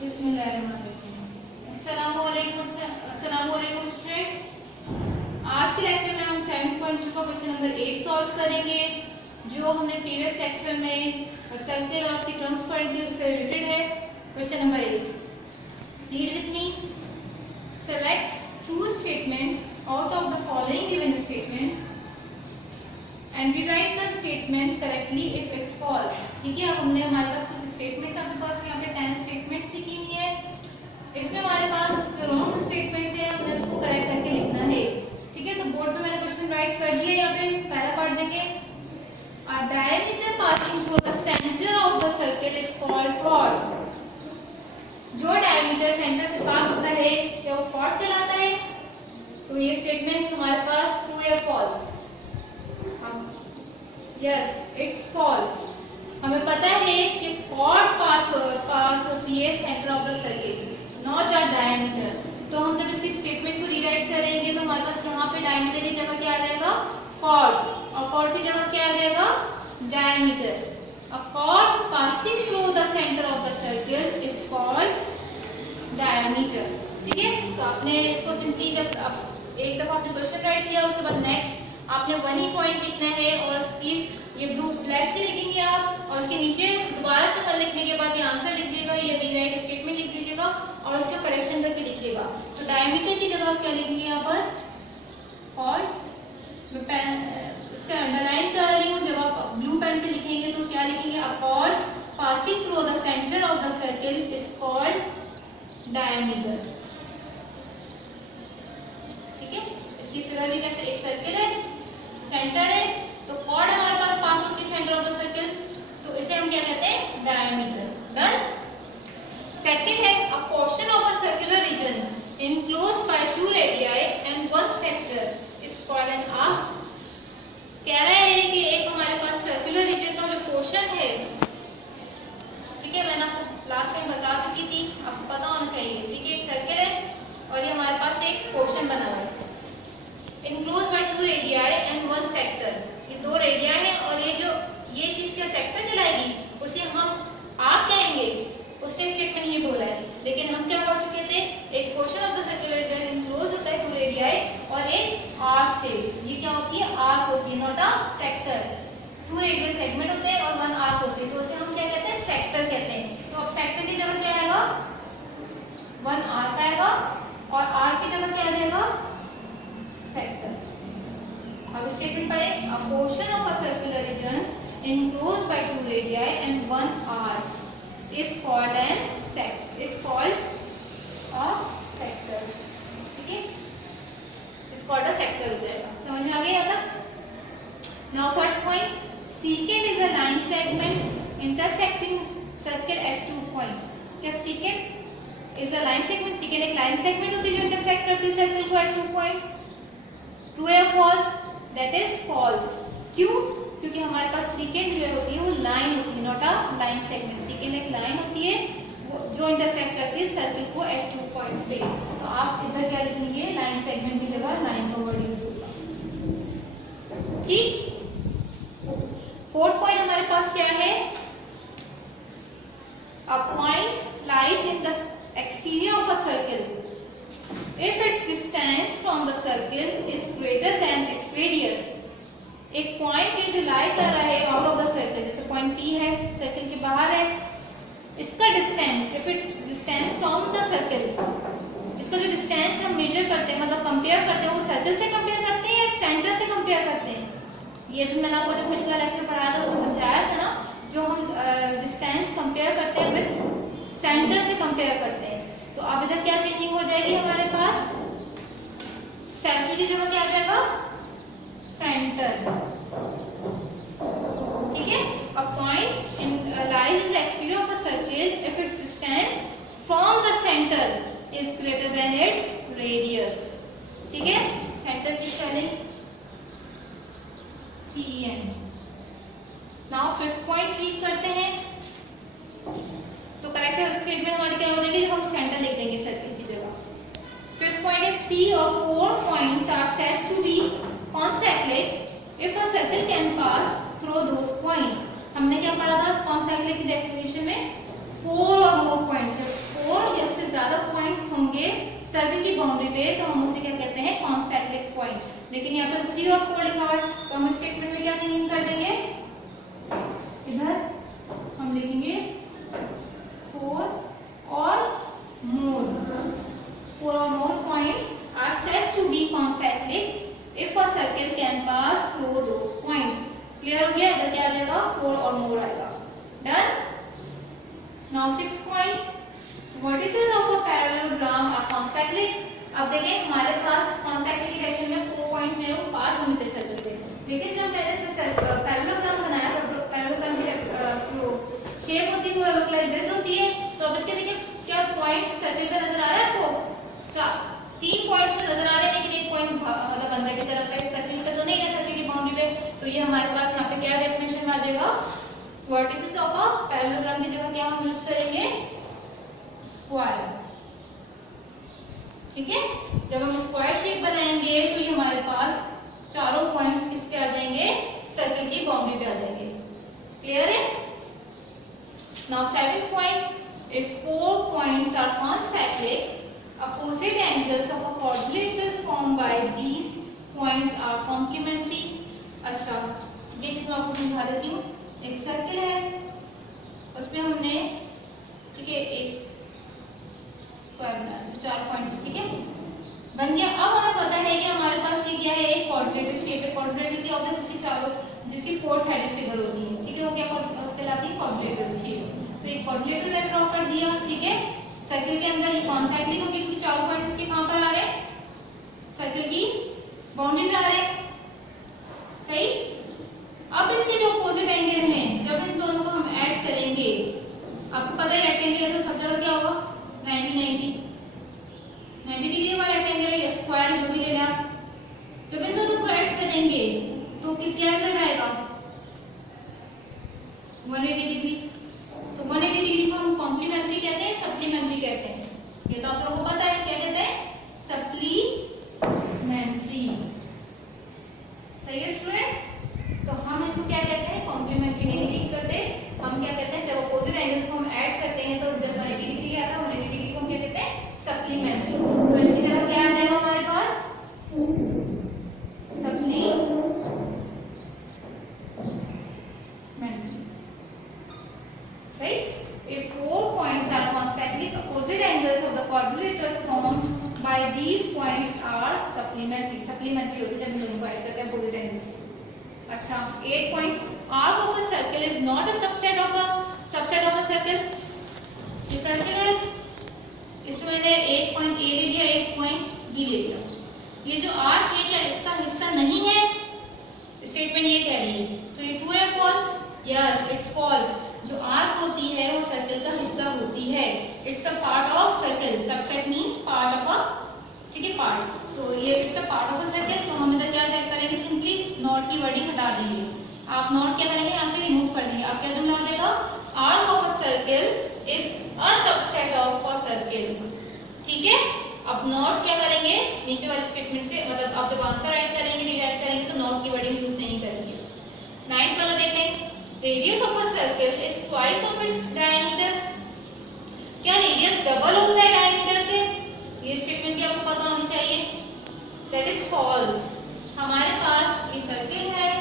अस्सलामुअलैकुम स्टूडेंट्स। आज के लेक्चर में हम 7.2 का क्वेश्चन नंबर 8 सॉल्व करेंगे, जो हमने प्रीवियस लेक्चर में सर्कल और उसकी टर्म्स पढ़ी थी, उससे रिलेटेड है। Question number 8, read with me. Select true statements out of the following given statements and rewrite the statement correctly if it's false. ठीक है, अब हमने हमारे पास कुछ स्टेटमेंट्स आपके पास यहाँ पे 10 स्टेटमेंट्स लिखी हुई है। इसमें हमारे पास जो रॉन्ग स्टेटमेंट्स है हमने उसको करेक्ट करके लिखना है। ठीक है, तो बोर्ड पे मैंने क्वेश्चन राइट कर दिया। यहाँ पे पहला पार्ट देखें, a diameter passing through the centre of the circle is called chord. जो डायमीटर सेंटर से पास होता है क्या वो कॉर्ड कहलाता है? तो ये स्टेटमेंट हमारे पास ट्रू या फॉल्स? Yes, it's false. हमें पता है कि कॉर्ड पास होती है centre of the circle, not the diameter. तो हम जब इसकी स्टेटमेंट को रीराइट करेंगे तो हमारे पास यहाँ पे डायमीटर की जगह क्या आ जाएगा? कॉर्ड, और कॉर्ड की जगह क्या आ जाएगा? Diameter. A cord passing through the centre of the circle is called diameter. ठीक है, तो आपने इसको सिंपली जब एक दफा आपने क्वेश्चन राइट किया, उसके बाद नेक्स्ट आपने वन ही पॉइंट लिखना है और उसकी ये ब्लू ब्लैक से लिखेंगे आप, और उसके नीचे दोबारा से वन लिखने के बाद ये आंसर लिख दीजिएगा, ये रीराइट स्टेटमेंट लिख दीजिएगा और उसका करेक्शन करके लिखिएगा। तो डायमीटर की जगह क्या लिखेंगे यहाँ पर? कॉर्ड। मैं पेन से अंडरलाइन कर रही हूँ, जब आप ब्लू पेन से लिखेंगे तो क्या लिखेंगे? अ cord passing through the centre of the circle is called diameter. ठीक है, इसकी फिगर भी कैसे, एक सर्कल है, सेंटर है, तो कॉर्ड हमारे पास पास होती है सेंटर ऑफ द सर्कल, तो इसे हम क्या कहते हैं? डायमीटर। डन। सेकंड है, अ portion of a circular region enclosed by two radii and one sector is called an arc। कह रहा है कि एक हमारे पास सर्कुलर रीजन का जो पोर्शन है, ठीक है, मैंने आपको लास्ट टाइम बता चुकी थी, आपको पता होना चाहिए। ठीक है, एक सर्कल है और ये हमारे पास एक पोर्शन बना हुआ है, enclosed by two radii and one sector। ये दो रेडिया है और ये चीज क्या सेक्टर कहलाएगी? उसे हम आर्क कहेंगे। उसने स्टेटमेंट ये बोला है, लेकिन हम क्या पढ़ चुके थे? एक portion of the circular region enclose होता है टू रेडियाई और एक आर्क से। ये क्या होती है? आर्क होती है, not a sector. Two radial segment होते हैं और वन आर्क होती है, तो उसे हम क्या कहते हैं? सेक्टर कहते हैं। तो अब सेक्टर की जगह क्या आएगा? वन आर्क आएगा और आर्क की जगह क्या आ जाएगा? सेक्टर। अब स्टेटमेंट पढ़े, अ portion of a circular region enclosed by two radii and one arc is called a sector। ठीक है, is called a sector हो जाएगा। समझ में आ गया तक? Now third point, secant is a line segment intersecting circle at two point। क्या secant is a line segment? secant एक line segment होती है जो intersect करती है सर्कल को at two points। True या false? That is false। क्यों? क्योंकि हमारे पास secant जो होती है वो लाइन होती है, not a line segment. secant एक लाइन होती है जो इंटरसेक्ट करती है सर्कल को एट टू पॉइंट्स पे। तो आप इधर क्या लिखेंगे? लाइन सेगमेंट की जगह लाइन का वर्ड यूज होगा। ठीक, फोर्थ पॉइंट हमारे पास क्या है? A point lies in the exterior of a circle if it's distance from the circle is greater than its radius. एक पॉइंट है जो लाई कर रहा है आउट ऑफ द सर्कल, जैसे पॉइंट P है, सर्कल के बाहर है, इसका distance, if it distance from the circle, इसका जो डिस्टेंस हम मेजर करते हैं, मतलब कंपेयर करते हैं, वो सर्कल से कंपेयर करते हैं या सेंटर से कंपेयर करते हैं? ये भी मैंने आपको जो पिछला लेक्चर पढ़ाया था उसमें समझाया था ना, जो हम डिस्टेंस कंपेयर करते हैं विद सेंटर से कंपेयर करते हैं। तो अब इधर क्या चेंजिंग हो जाएगी हमारे पास? सर्कल की जगह क्या आ जाएगा? सेंटर। ठीक है, a point lies in the exterior of a circle if its distance from the center is greater than its radius। ठीक है, सेंटर की spelling CEN। Now fifth point read करते हैं। तो करेक्ट स्टेटमेंट हमारी क्या हो जाएगी जब हम सेंटर लिख देंगे सर्कल की जगह? फिफ्थ पॉइंट है, 3 or 4 points are said to be concentric if a circle can pass through those points। हमने क्या पढ़ा था concentric की डेफिनेशन में? 4 or more points। 4 पॉइंट्स होंगे सर्कल की बाउंड्री पे तो हम उसे क्या कहते हैं, कॉन्सेंट्रिक पॉइंट। लेकिन यहाँ पर 3 और 4 लिखा हुआ है तो हम स्टेटमेंट में क्या चेंज कर देंगे, इधर हम लिखेंगे 4 और more points are said to be concentric if a circle can pass through those points। Clear हो गया, इधर क्या आ जाएगा, 4 और more आएगा। Done. Now 6 point, vertices of a parallelogram are concentric। अब देखें हमारे पास concentric डायरेक्शन में 4 पॉइंट्स हैं, वो पास होने थे सर्कल से। लेकिन जब मैंने इसमें पैरेललोग्राम बनाया, पैरेललोग्राम की जो शेप होती है वो अलग अलग जैसे होती है, तो अब इसके देखिए क्या पॉइंट्स सर्कल पे नजर आ रहा है आपको, 3 पॉइंट्स नजर आ रहे हैं, लेकिन एक पॉइंट मतलब अंदर की तरफ है, सर्कल पे तो नहीं है, सर्कल की बाउंड्री पे। तो ये हमारे पास यहाँ पे क्या डेफिनेशन में आ जाएगा, वर्टिसेस ऑफ अ पैरेललोग्राम की जगह क्या हम यूज करेंगे, स्क्वायर। ठीक है, जब हम स्क्वायर शेप बनाएंगे तो ये हमारे पास चारों पॉइंट्स किस पे आ जाएंगे, सर्कल की बाउंड्री पे आ जाएंगे। क्लियर है। Now 7 point, if 4 points are concentric, opposite angles of a quadrilateral formed by these points are complementary। अच्छा, ये चीज मैं आपको समझा देती हूँ। एक सर्कल है, उसमें हमने ठीक है एक स्क्वायर बनाया जो 4 पॉइंट्स, ठीक है, बन गया। अब हमें पता है कि हमारे पास ये क्या है, एक क्वाड्रिलेटरल शेप है। क्वाड्रिलेटरल क्या होता है, जिसकी 4 साइडेड फिगर होती है, ठीक है, वो क्या कहलाती है, क्वाड्रिलेटरल शेप। तो एक क्वाड्रिलेटरल मैंने ड्रॉ कर दिया, ठीक है, सर्कल के अंदर ये कॉन्सेंट्रिक होगी क्योंकि 4 पॉइंट्स इसके कहां पर आ रहे हैं, सर्कल की बाउंड्री पे आ रहे हैं। सही। अब इसके जो अपोजिट एंगल हैं, जब इन दोनों को हम ऐड करेंगे, आपको पता है रेक्टेंगल है तो सब जगह क्या होगा, 90 डिग्री का रेक्टेंगल है या स्क्वायर जो भी ले लें आप। जब इन दोनों को ऐड करेंगे तो कितना रिजल्ट आएगा, 180 डिग्री। तो 180 डिग्री को हम कॉम्प्लीमेंट्री कहते हैं, सप्लीमेंट्री कहते हैं। ये तो आप लोगों को पता है, क्या कहते हैं, सप्लीमेंट्री। सही है स्टूडेंट्स। तो हम इसको क्या कहते हैं, कॉम्प्लीमेंट्री नहीं रीड करते, हम क्या कहते हैं, जब अपोजिट एंगल्स को हम ऐड करते हैं तो रिजल्ट 180 डिग्री आता है, 180 डिग्री को हम क्या कहते हैं, सप्लीमेंट्री। तो इसकी जगह क्या आ जाएगा हमारे पास, supplementary. Right? If 4 points are concentric, opposite angles of the quadrilateral formed by these points are supplementary। supplementary होते हैं जब हम दोनों को ऐड करते हैं opposite angles। अच्छा, 8 points, arc of a circle is not a subset of the circle। ये सर्कल है, इसमें मैंने एक पॉइंट ए ले लिया, एक पॉइंट बी ले लिया। ये जो आर्क है क्या इसका हिस्सा नहीं है, स्टेटमेंट ये कह रही है। तो ये ट्रू है फॉल्स, यस इट्स फॉल्स। जो आर्क होती है वो सर्कल का हिस्सा होती है, it's a part of circle. Subset means part of a, ठीक है, पार्ट। तो ये it's a part of a circle. तो हम इधर क्या चेक करेंगे, सिंपली नॉट की वर्डिंग हटा देंगे। आप नॉट क्या करेंगे, यहाँ से रिमूव कर देंगे। आप क्या जुमला हो जाएगा, arc of a circle is a subset of a circle. ठीक है। अब नॉट क्या करेंगे, नीचे वाले स्टेटमेंट से, मतलब आप जब आंसर राइट करेंगे, रीराइट करेंगे तो नॉट की वर्डिंग यूज नहीं करेंगे। 9th वाला देखें, radius of a circle is twice of its diameter. क्या रेडियस डबल होता है डायमीटर से, ये स्टेटमेंट भी आपको पता होनी चाहिए। That is false. हमारे पास ये सर्कल है,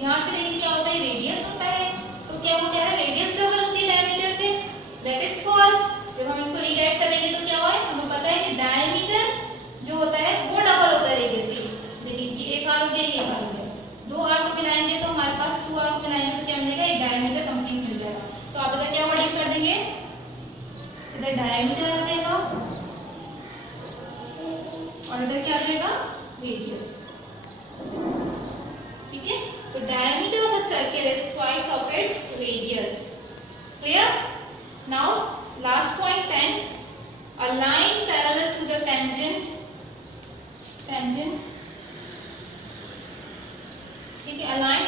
यहाँ से देखिए क्या होता है, रेडियस होता है, तो क्या वो कह रहा है रेडियस डबल होती है डायमीटर से, दैट इज फॉल्स। जब हम इसको रीराइट करेंगे तो क्या हुआ है, हमें पता है कि डायमीटर जो होता है वो डबल होता है रेडियस से। देखिए ये एक आर हो गया, ये एक आर हो गया, 2 आर को मिलाएंगे तो हमारे पास 2 आर को मिलाएंगे तो क्या मिलेगा, एक डायमीटर कंप्लीट मिल जाएगा। तो आप इधर क्या वर्डिंग कर देंगे, इधर डायमीटर आ जाएगा और इधर क्या आ जाएगा, रेडियस। ठीक है। तो diameter of a circle is twice of its radius. Clear. Now last point 10, a line parallel to the tangent, ठीक है, a line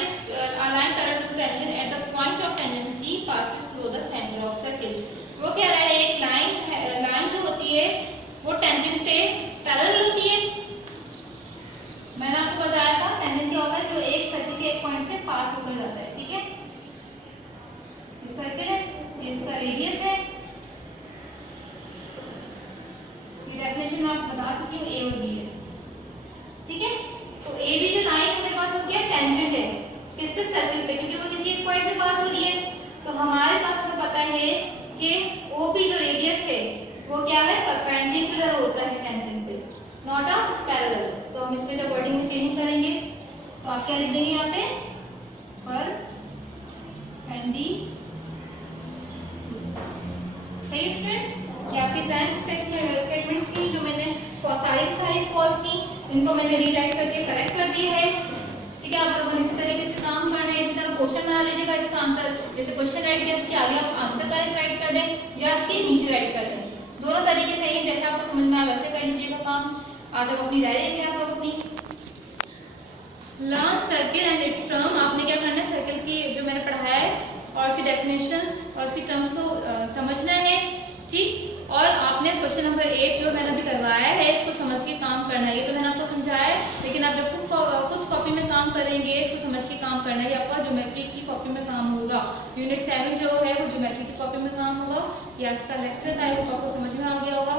parallel to the tangent at the point of tangency passes through the center of circle। वो कह रहा है एक line जो होती है वो टेंजेंट पे पैरेलल होती है। मैंने आपको बताया था टेंजेंट क्या होता है, जो एक सर्कल के एक पॉइंट से पास होकर जाता है। ठीक है, ये सर्कल है, ये इसका रेडियस है, ए और बी है, ठीक है। तो ए बी जो लाइन हमारे पास हो गया टेंजेंट है किस पे, सर्किल पे, क्योंकि वो किसी एक पॉइंट से पास हो रही है। तो हमारे पास हमें पता है कि ओपी जो रेडियस है वो क्या है, परपेंडिकुलर होता है टेंजेंट पे, नॉट अ पैरेलल। तो हम इसमें जब वर्डिंग में चेंज करेंगे तो आप क्या लिख देंगे यहाँ पे, परपेंडिकुलर। सही स्टूडेंट, ये आपकी 10 स्टेटमेंट्स थी जो मैंने सारी फॉल्स थी, इनको मैंने रीराइट करके करेक्ट कर दिया है, ठीक है। आप लोगों ने इसी तरीके से काम करना है, इसी तरह क्वेश्चन बना लीजिएगा, इसका आंसर जैसे क्वेश्चन राइट किया इसके आगे आप आंसर करेक्ट राइट कर दें या इसके नीचे राइट कर दें, दोनों तरीके सही है, जैसे आपको समझ में आए वैसे कर लीजिएगा काम। आज आप अपनी डायरी में आप लोग अपनी learn circle and it's term, आपने क्या करना है, सर्किल की जो मैंने पढ़ाया है और उसकी डेफिनेशंस और उसकी टर्म्स को समझना है, ठीक। और आपने क्वेश्चन नंबर 8 जो मैंने अभी करवाया है इसको समझ के काम करना है, ये तो मैंने आपको समझाया है, लेकिन आप जब खुद कॉपी में काम करेंगे इसको समझ के काम करना है, आपका ज्योमेट्री की कॉपी में काम होगा। यूनिट 7 जो है वो ज्योमेट्री की कॉपी में काम होगा। ये आज का लेक्चर था, आपको समझ में आ गया होगा।